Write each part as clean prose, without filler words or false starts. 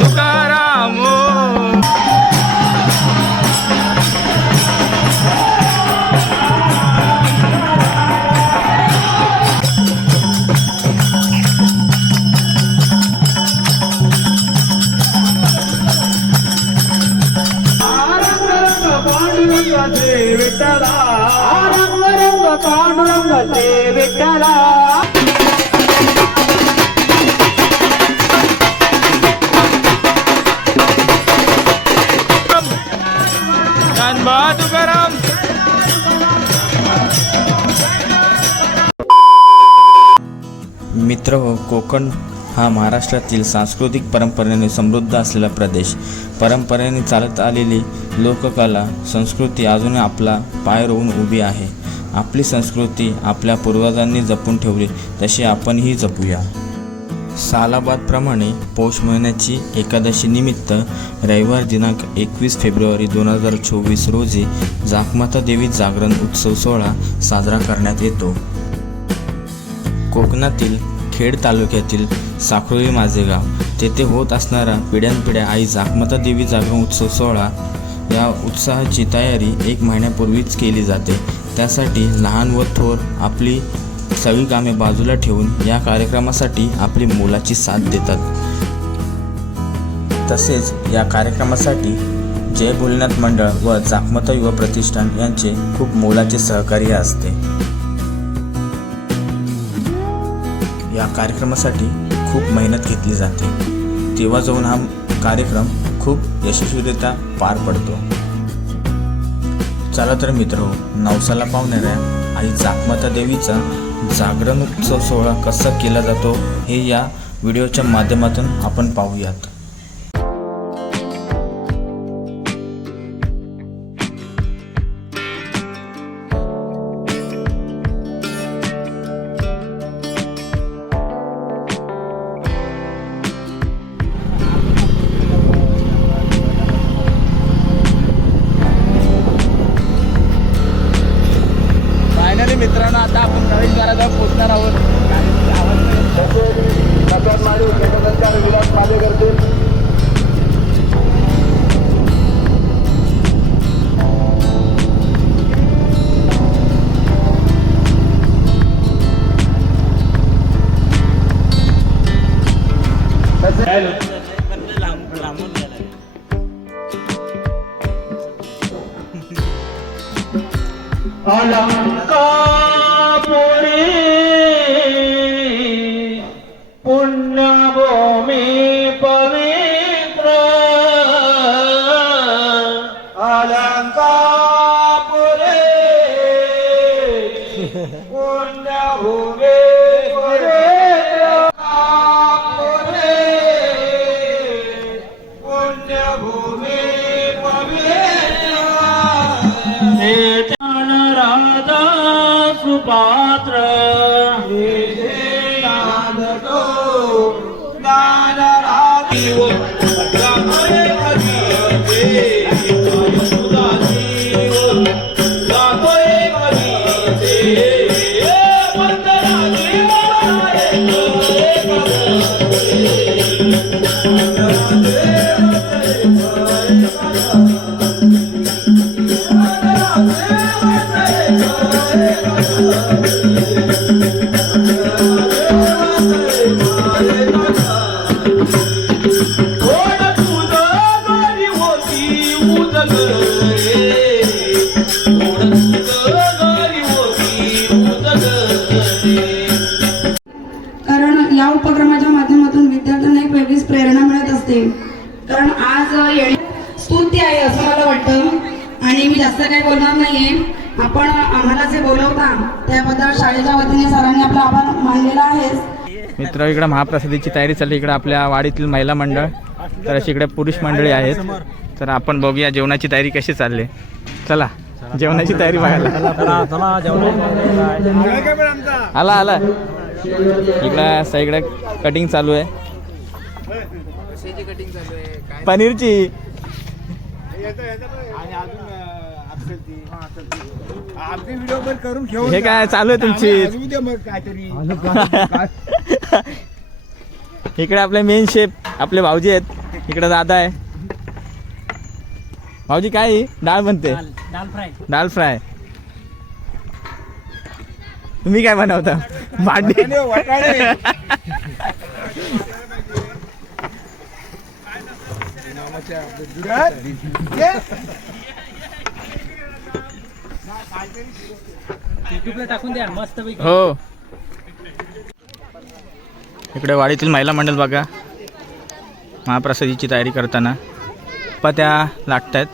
तुकाराम विठ्ठला रंग रंग पांडुरंगाचे विठ्ठला ज्ञानोबा तुकाराम. मित्र हो, कोकण हा महाराष्ट्रातील सांस्कृतिक परंपरेने समृद्ध असलेला प्रदेश. परंपरेने चालत आलेली लोककला संस्कृती अजून आपला पाय रोवून उभी आहे. आपली संस्कृती आपल्या पूर्वजांनी जपून ठेवली, तशी आपणही जपूया. सालाबादप्रमाणे पौष महिन्याची एकादशी निमित्त रविवार दिनांक 21 फेब्रुवारी 2024 रोजी जागमाता देवी जागरण उत्सव सोहळा साजरा करण्यात येतो. कोकणातील खेड तालुक्यातील साखरोली माझेगाव तेथे होत असणारा पिढ्यानपिढ्या आई जागमाता देवी जागरण उत्सव सोहळा या उत्सवाची तयारी 1 महिन्यापूर्वीच केली जाते. त्यासाठी लहान व थोर आपली सगळी कामे बाजूला ठेवून या कार्यक्रमासाठी आपली मोलाची साथ देतात. तसेच या कार्यक्रमासाठी जय भोलेनाथ मंडळ व जागमाता युवा प्रतिष्ठान यांचे खूप मोलाचे सहकार्य असते. या कार्यक्रमासाठी खूप मेहनत घेतली जाते, तेव्हा जाऊन हा कार्यक्रम खूप यशस्वीरित्या पार पडतो. चला तर मित्र, नवसाला पावणाऱ्या आई जागमाता देवीचा जागरण उत्सव सोहळा कसा केला जातो हे या व्हिडिओच्या माध्यमातून आपण पाहूयात. मित्रांनो, आता आपण प्रवेशद्वाराजवळ पोहोचणार आहोत. अलंकापुरी पुण्यभूमी पवित्र अलंकापुरी पुण्यभूमी पवित्र पुण्यभूमी पवित्र सुपात्र नादतो नादरादिवो रामये भगीते सुदासीवो रामये भगीते मंदरादिवो कारण या उपक्रमाच्या माध्यमातून विद्यार्थ्यांना एक वेगळीच प्रेरणा मिळत असते. कारण आज स्तुती आहे असं मला वाटतं आणि मी जास्त काही बोलणार नाहीये. आपण आम्हाला जे बोलवता त्याबद्दल शाळेच्या वतीने सरांनी आपला आभार मानलेला आहे. मित्र, इकडे महाप्रसादीची तयारी चालली. इकडे आपल्या वाडीतील महिला मंडळ, तर अशी इकडे पुरुष मंडळी आहेत. तर आपण बघूया जेवणाची तयारी कशी चालली. चला जेवणाची तयारी बघायला. आला आला इकडं सगळीकडे कटिंग चालू आहे. पनीरची आमचे व्हिडिओ पण करून घेऊन हे काय चालू आहे तुमची हलवू दे मग काहीतरी इकडे आपले मेन शेफ आपले भाऊजी आहेत. इकडे दादा आहे. भाऊजी काय ही? डाळ बनते. डाळ फ्राय. तुम्ही काय बनवता? भांडी. वाटाणे टाकून द्या मस्त पैकी. हो. इकडे वाडीतील महिला मंडळ बघा महाप्रसादीची तयारी करताना त्या लागत आहेत.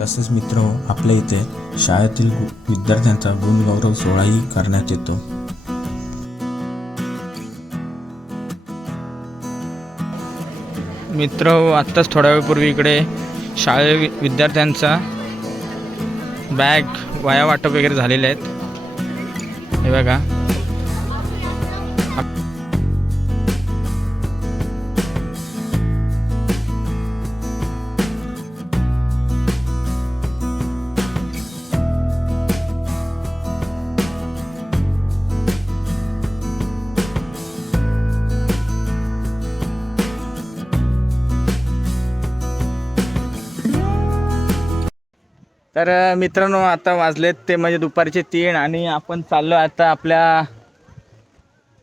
तसेच मित्र आपल्या इथे शाळेतील विद्यार्थ्यांचा गुणगौरव सोहळाही करण्यात येतो. मित्र आत्ताच थोड्या वेळपूर्वी इकडे शाळे विद्यार्थ्यांचा बॅग वाया वाटप वगैरे झालेले आहेत. हे बघा तर मित्रांनो आता वाजलेत ते म्हणजे दुपारचे 3 आणि आपण चाललो आता आपल्या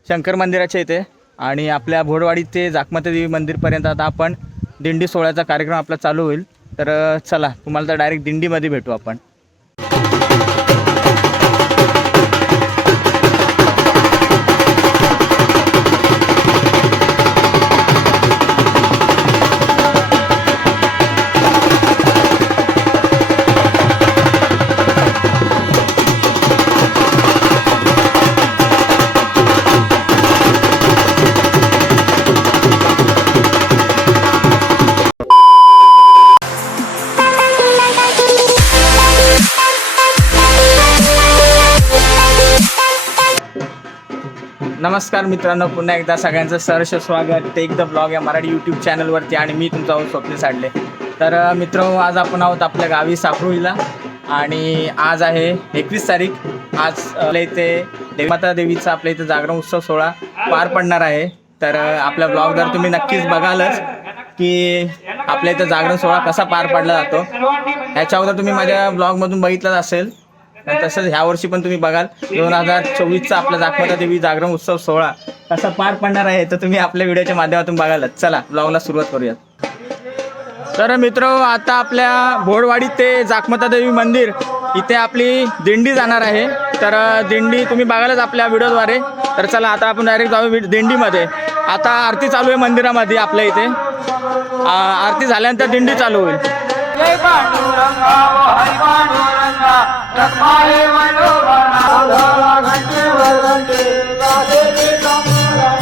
शंकर मंदिराच्या इथे आणि आपल्या भोरवाडी ते जाखमाता देवी मंदिरपर्यंत आता आपण दिंडी सोहळ्याचा कार्यक्रम आपला चालू होईल. तर चला तुम्हाला तर डायरेक्ट दिंडीमध्ये भेटू आपण. नमस्कार मित्रांनो, पुन्हा एकदा सगळ्यांचं सहर्ष स्वागत टेक द ब्लॉग या मराठी यूट्यूब चॅनलवरती आणि मी तुमचा स्वप्नील साडले. तर मित्रांनो आज आपण आहोत आपल्या गावी साखरोळीला आणि आज आहे 21 तारीख. आज आपल्या इथे माता देवीचा आपल्या इथे जागरण उत्सव सोहळा पार पडणार आहे. तर आपल्या ब्लॉगवर तुम्ही नक्कीच बघालच की आपल्या इथं जागरण सोहळा कसा पार पडला जातो. ह्याच्या अगोदर तुम्ही माझ्या ब्लॉगमधून बघितलंच असेल आणि तसंच ह्या वर्षी पण तुम्ही बघाल 2024चा आपला जाखमाता देवी जागरण उत्सव सोहळा कसा पार पडणार आहे तर तुम्ही आपल्या व्हिडिओच्या माध्यमातून बघालच. चला ब्लॉगला सुरुवात करूयात. तर मित्र आता आपल्या भोरवाडी ते जाखमाता देवी मंदिर इथे आपली दिंडी जाणार आहे. तर दिंडी तुम्ही बघालच आपल्या व्हिडिओद्वारे. तर चला आता आपण डायरेक्ट जाऊ दिंडीमध्ये. आता आरती चालू आहे मंदिरामध्ये आपल्या इथे. आरती झाल्यानंतर दिंडी चालू होईल. जय पांडुरंगा हरी पांडुरंगा रखमाळे वडोबा घंटे वरघंटे गादेले कमला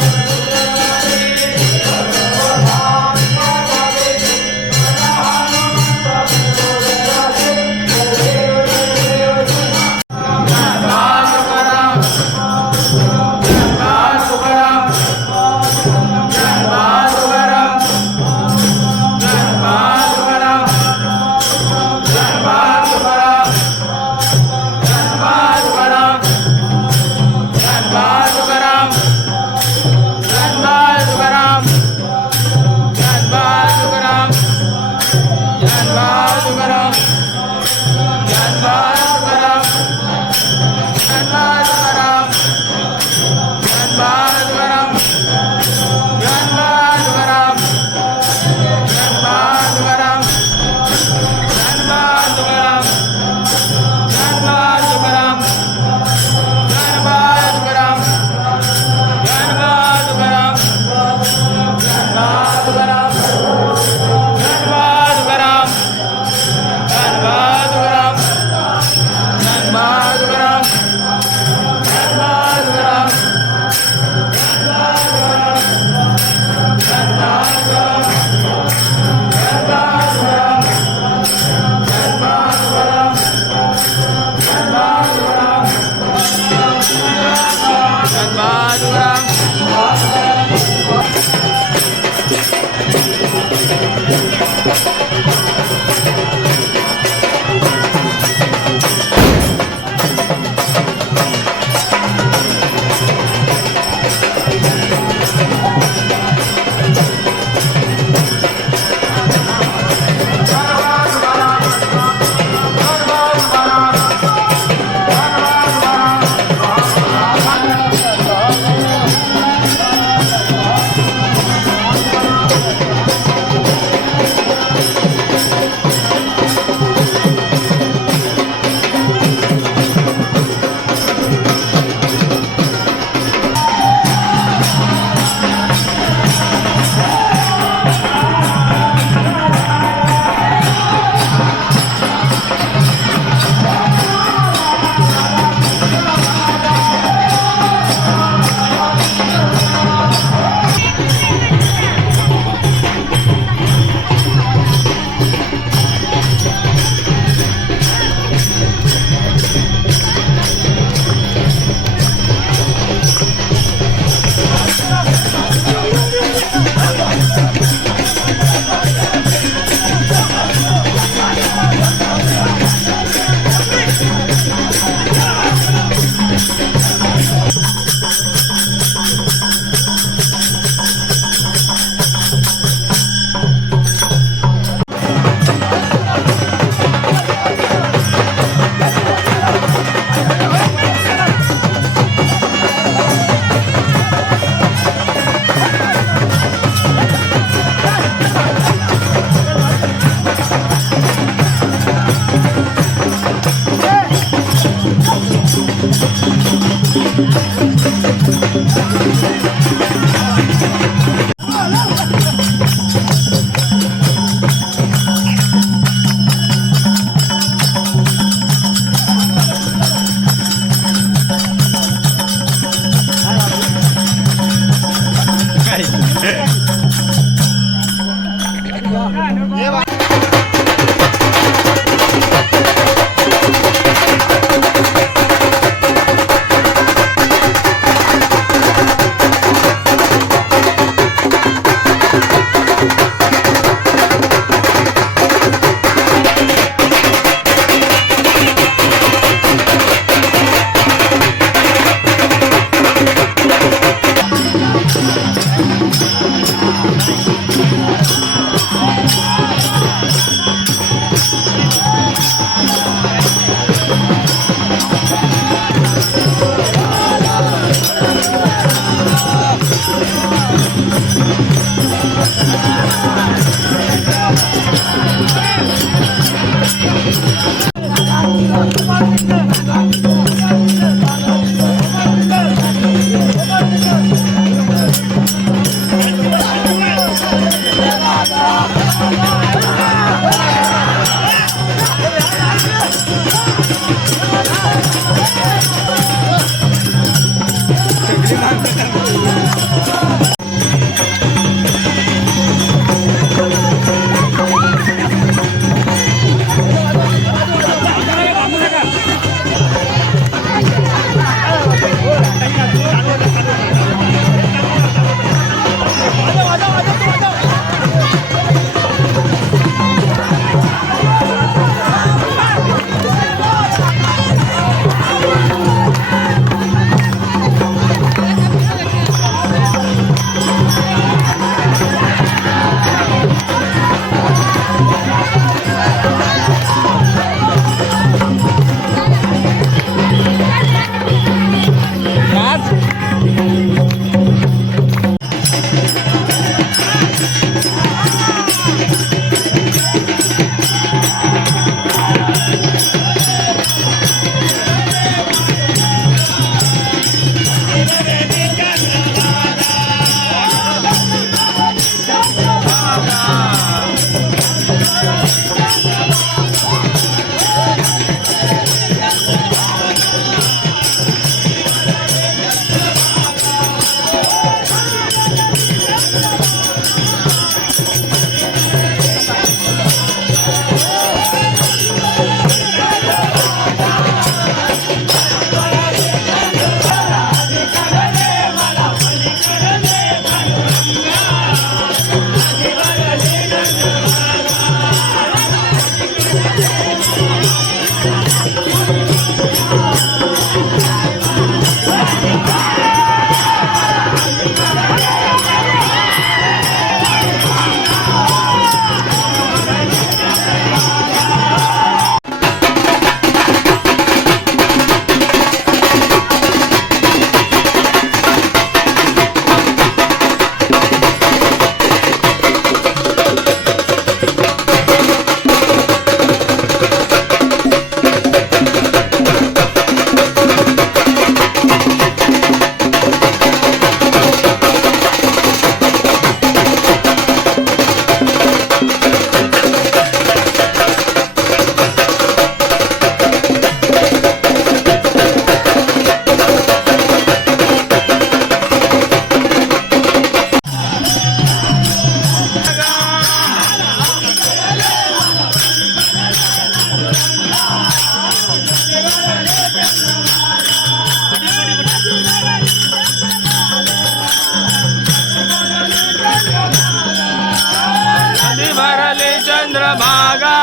चंद्रभागा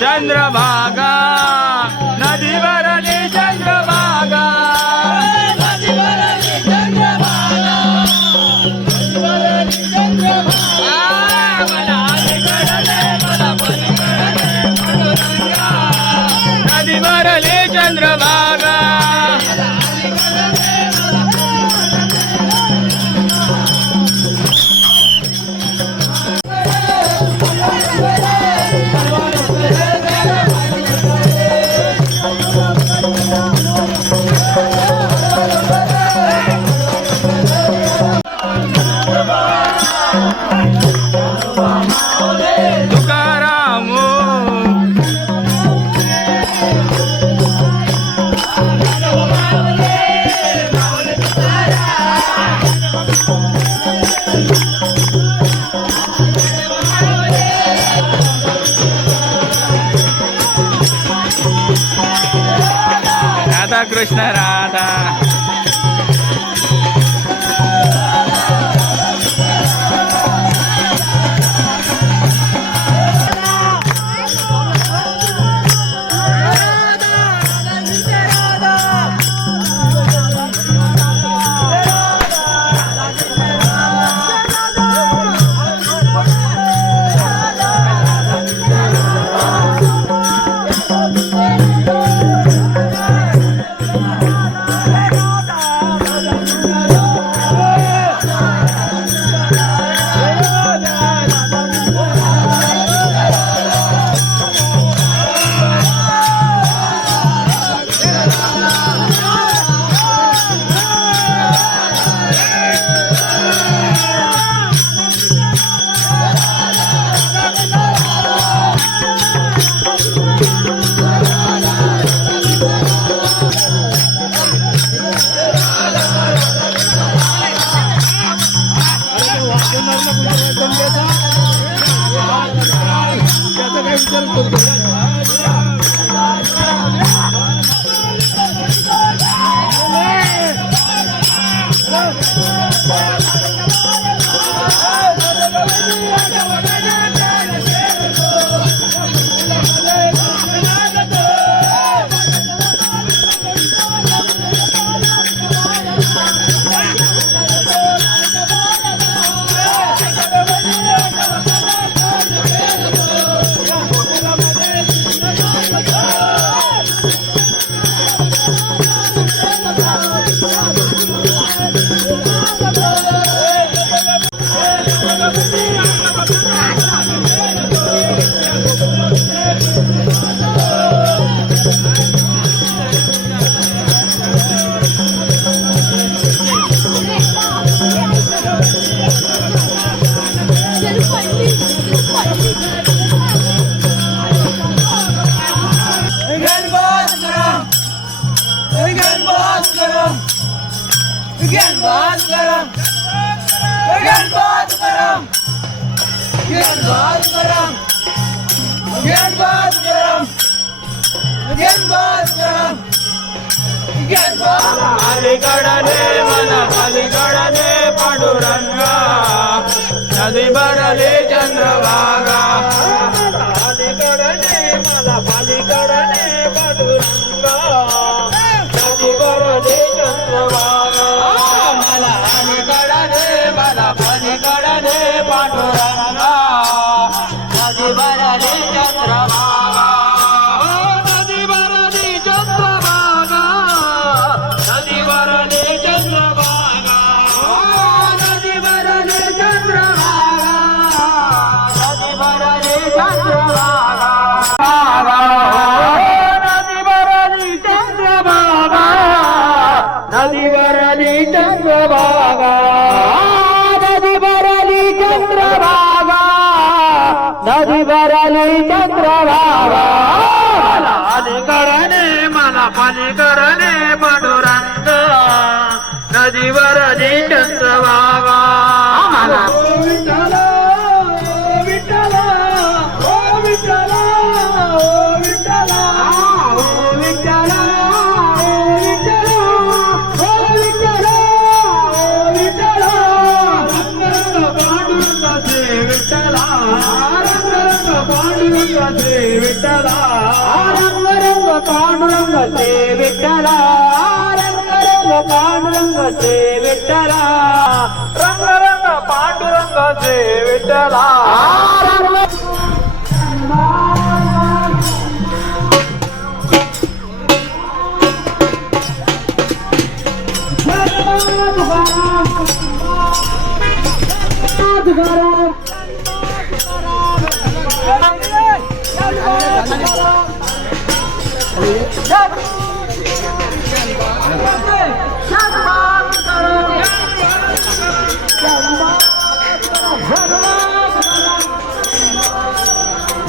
चंद्रभागा नदी भरली चंद्रभागा नदी भरली चंद्रभागा कृष्ण राधा. अलीकडे मला पलीकडे पांडुरंगा नदी भरली चंद्रभागा अलीकडे मला पलीकडे पांडुरंगा नदी भरली चंद्रभागा मला अलीकडे मला पलीकडे पांडुरंगा नदी भरली चंद्रभागा नदी भरली चंद्रभागा नदी भरली चंद्रभागा नदी भरली चंद्रभागा नदी भरली चंद्रभागा नदी भरली चंद्रभागा नदी भरली चंद्रभागा नदी भरली चंद्रभागा नदी भरली चंद्रभागा अलीकडे मला पलीकडे पांडुरंग नदी भरली चंद्रभागा विठ्ठल विठ्ठल ओ विठ्ठल ओ विठ्ठल ओ विठ्ठल ओ विठ्ठल ओ विठ्ठल ओ विठ्ठल रंग पांडुरंगाचे विठ्ठला रंग पांडुरंगाचे विठ्ठला रंग पांडुरंगाचे विठ्ठला रंग पांडुरंगाचे विठ्ठला रंग पांडुरंगाचे विठ्ठला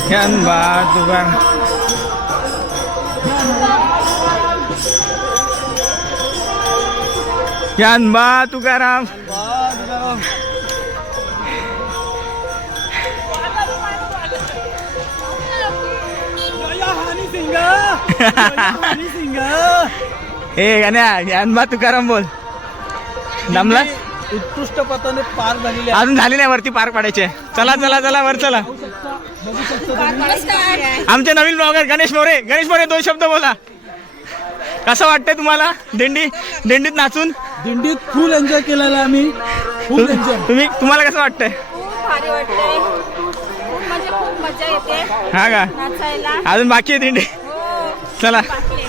ज्ञानबा तुकाराम ज्ञानबा तुकाराम ए गाण्या ज्ञानबा तुकाराम बोल. दमला उत्कृष्ट पथाने पार झालेली अजून झाली नाही, वरती पार पाडायचे. चला चला चला वर चला. आमचे नवीन ब्लॉगर गणेश मोरे. गणेश मोरे 2 शब्द बोला. कसं वाटतंय तुम्हाला दिंडीत नाचून? दिंडीत फुल एन्जॉय केलेला आम्ही. फुल एन्जॉय. तुम्हाला कसं वाटतंय? खूप भारी वाटतंय. खूप म्हणजे खूप मजा येते हा का? नाचायला. अजून बाकी आहे दिंडी. हो चला. बाकी आहे.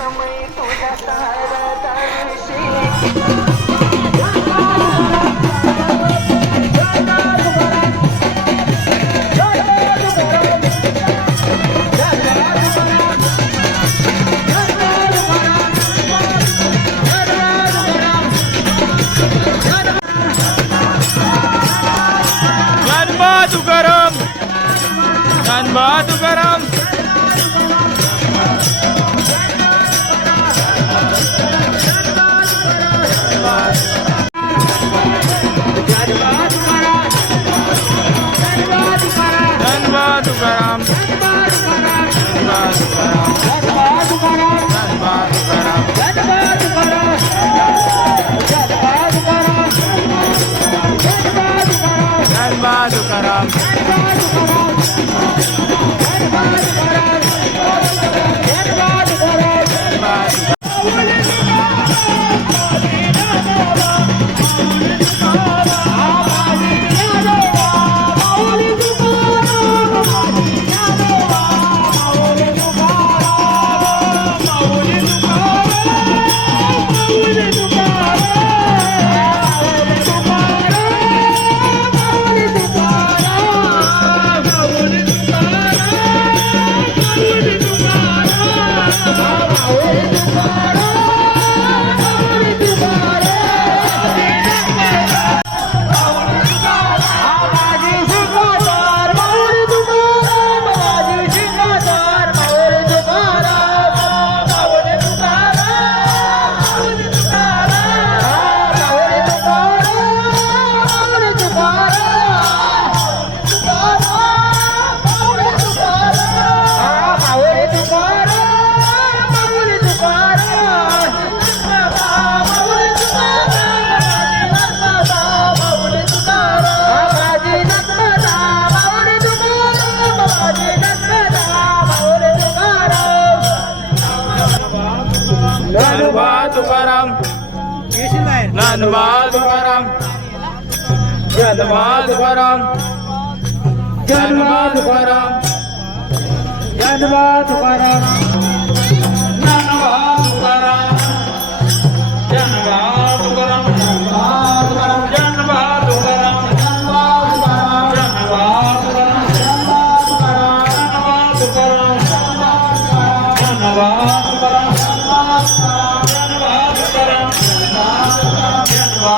ज्ञानबा तुकाराम. ज्ञानबा तुकाराम. ज्ञानबा तुकाराम. ज्ञानबा तुकाराम. ज्ञानबा तुकाराम. ज्ञानबा तुकाराम. ज्ञानबा तुकाराम. ज्ञानबा तुकाराम. ज्ञानबा तुकाराम. ज्ञानबा तुकाराम. ज्ञानबा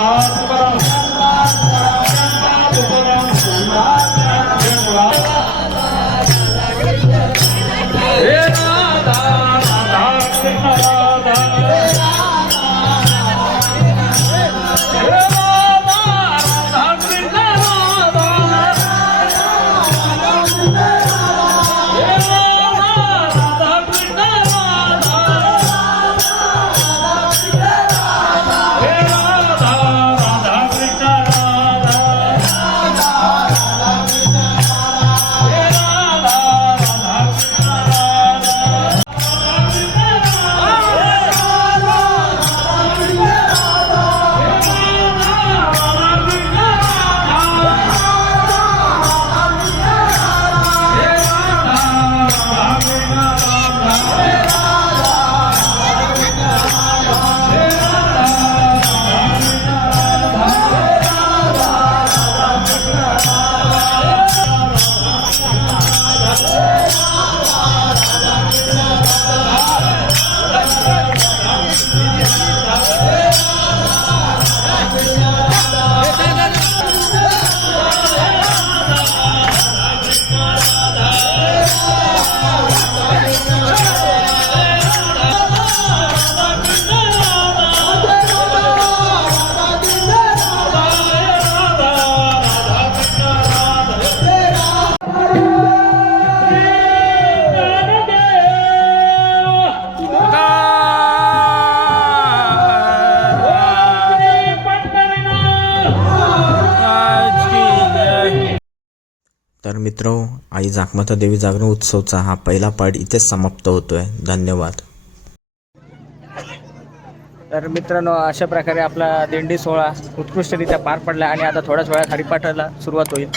तुकाराम. तर मित्र, आई जागमाता देवी जागरण उत्सवचा हा पहिला पार्ट इथेच समाप्त होतोय. धन्यवाद. तर मित्रांनो, अशा प्रकारे आपला दिंडी सोहळा उत्कृष्टरित्या पार पडला आणि आता थोड्याच वेळात हरिपाठाला सुरुवात होईल.